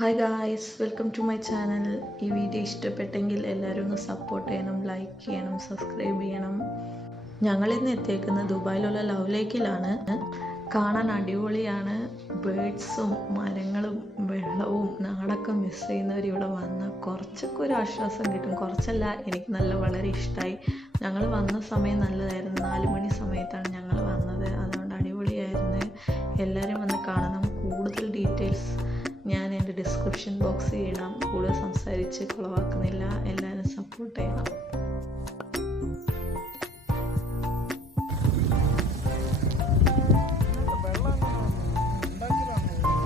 Hi guys, welcome to my channel. ഈ video ഇഷ്ടപ്പെട്ടെങ്കിൽ എല്ലാവരും ഒന്ന് സപ്പോർട്ട് ചെയ്യണം, ലൈക്ക് ചെയ്യണം, സബ്സ്ക്രൈബ് ചെയ്യണം. ഞങ്ങളിന്ന് എത്തിയേക്കുന്നത് ദുബായിലുള്ള ലവ് ലേക്കിലാണ്. കാണാൻ അടിപൊളിയാണ്. ബേഡ്സും മരങ്ങളും വെള്ളവും നാടൊക്കെ മിസ് ചെയ്യുന്നവർ ഇവിടെ വന്നാൽ കുറച്ചൊക്കെ ഒരു ആശ്വാസം കിട്ടും. കുറച്ചല്ല, എനിക്ക് വളരെ ഇഷ്ടമായി. ഞങ്ങൾ വന്ന സമയം നല്ലതായിരുന്നു. 4 മണി സമയത്താണ് ഞങ്ങൾ വന്നത്. അതുകൊണ്ട് അടിപൊളിയായിരുന്നു. എല്ലാവരും വന്ന് കാണണം. കൂടുതൽ ഡീറ്റെയിൽസ് ഞാൻ എൻ്റെ ഡിസ്ക്രിപ്ഷൻ ബോക്സിൽ ഇടാം. കൂടുതൽ സംസാരിച്ച് കുളവാക്കുന്നില്ല. എല്ലാവരും സപ്പോർട്ട് ചെയ്യണം.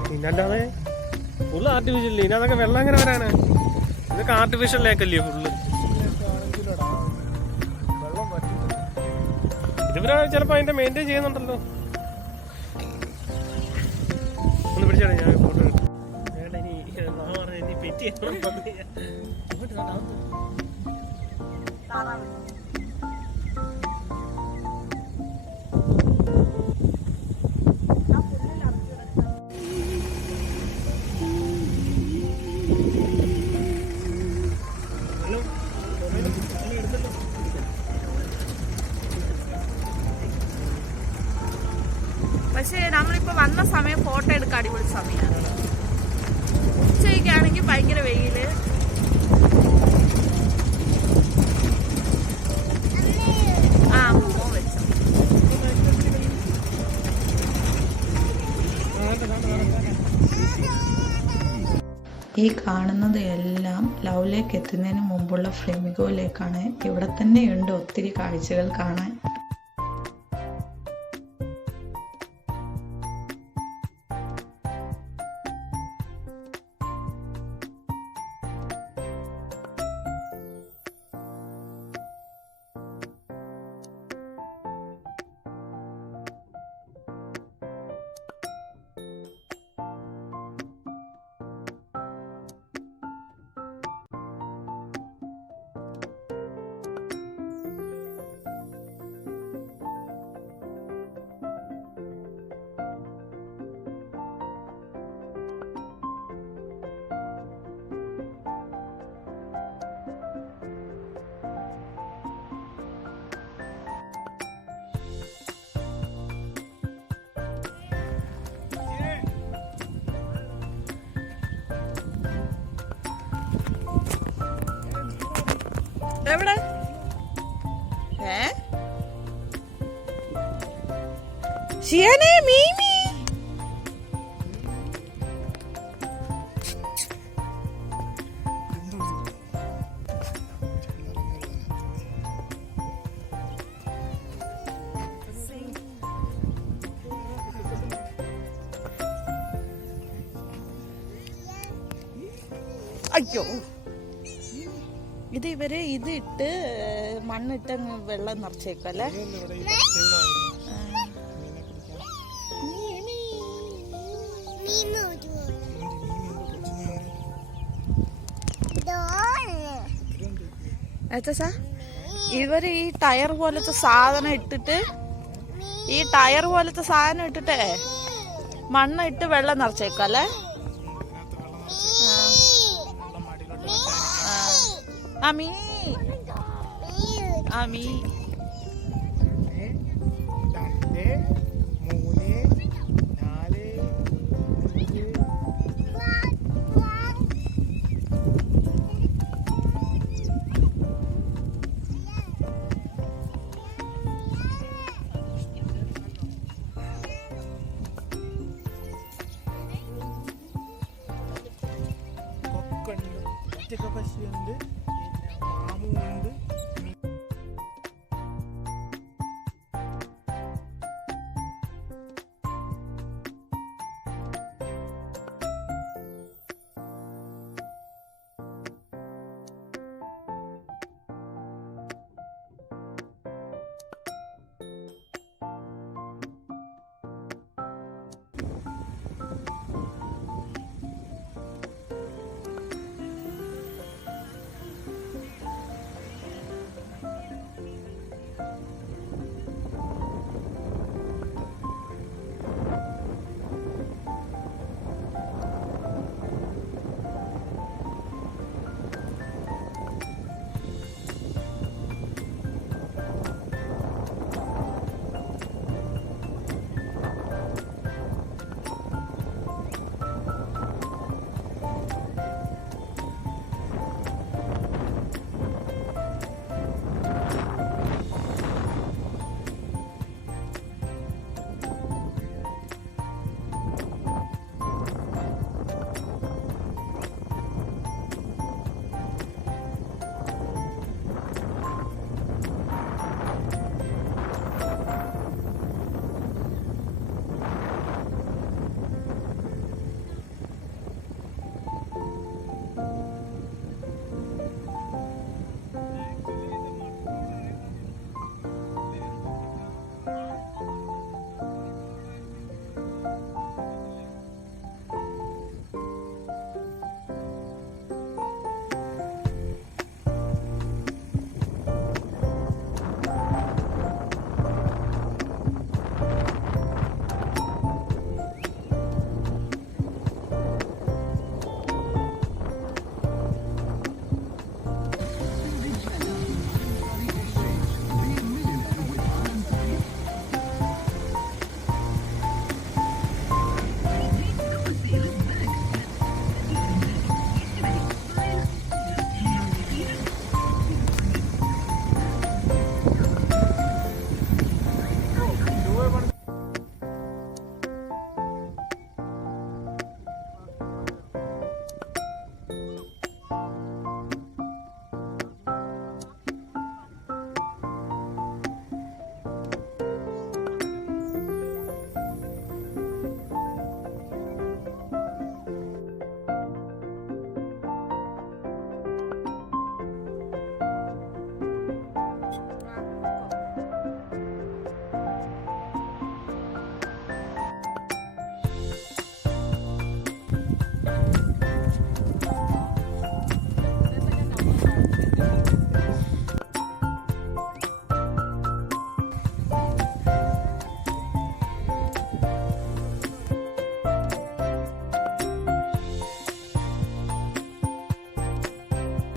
പിന്നല്ലാതെ ഫുള്ള് ആർട്ടിഫിഷ്യൽ. ഇതിനകത്തൊക്കെ വെള്ളം എങ്ങനെ വരാണ്? ഇതൊക്കെ ആർട്ടിഫിഷ്യൽ ലേക്കല്ലേ ഫുള്ള്. ഇതിവരെ ചിലപ്പോൾ അതിന്റെ മെയിൻറ്റെയിൻ ചെയ്യുന്നുണ്ടല്ലോ. ഒന്ന് പിടിച്ചോളെ, ഞാൻ ഫോട്ടോ എടുക്കും. പക്ഷേ നമ്മളിപ്പോൾ വന്ന സമയം ഫോട്ടോ എടുക്കാൻ അടിപൊളി സമയമാണ്. ഉച്ചയ്ക്കാണെങ്കിൽ ഭയങ്കര വെയില്. ഈ കാണുന്നത് എല്ലാം ലവ് ലേക്ക് എത്തുന്നതിന് മുമ്പുള്ള ഫ്ലെമിംഗോ ലേക്കാണ്. ഇവിടെ തന്നെയുണ്ട് ഒത്തിരി കാഴ്ചകൾ കാണാൻ. എവിടെ? ഷിയാനെ, മീമി. അയ്യോ, ഇത് ഇവര് ഇതിട്ട് മണ്ണിട്ട് വെള്ളം നിറച്ചേക്കല്ലേ. ഇവര് ഈ ടയർ പോലത്തെ സാധനം ഇട്ടിട്ട് മണ്ണിട്ട് വെള്ളം നിറച്ചേക്കല്ലേ. Ami, Ami.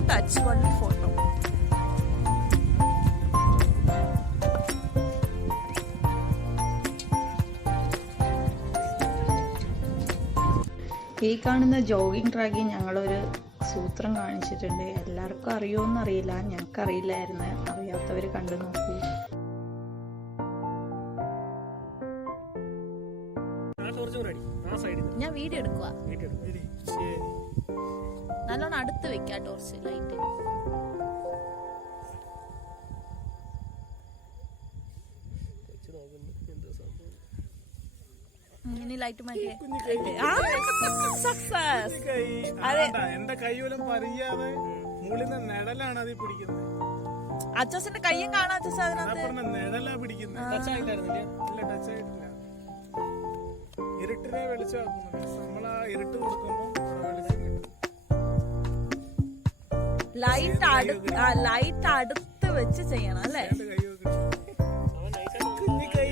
touch, only photo. ഈ കാണുന്ന ജോഗിങ് ട്രാക്കിൽ ഞങ്ങളൊരു സൂത്രം കാണിച്ചിട്ടുണ്ട്. എല്ലാവർക്കും അറിയുമോയെന്നറിയില്ല, ഞങ്ങൾക്കറിയില്ലായിരുന്നു. അറിയാത്തവർ കണ്ടു നോക്കൂ. ഞാൻ വീഡിയോ എടുക്കുക. നല്ലോണം അടുത്ത് വെക്കാം ടോർച്ച് ലൈറ്റ്. ലൈറ്റ് മാറ്റി. സക്സസ്. എന്റെ കൈയോലും പറയാതെ മുകളിന്ന് നിഴലാണ് അത് പിടിക്കുന്നത്. അച്ചോസിന്റെ കയ്യും കാണാം. അച്ചോസ് നിഴലാ പിടിക്കുന്നത്. ടച്ച് ആയിട്ടില്ല. ഇരുട്ടിനെ വെളിച്ചമാക്കുന്നു. നമ്മളാ ഇരുട്ട് കൊടുക്കുമ്പോ വെളിച്ചം കിട്ടും. ലൈറ്റ് അടുത്ത് വെച്ച് ചെയ്യണം അല്ലേ? കുഞ്ഞി കൈ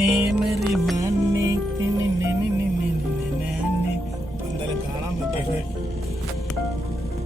Mane meri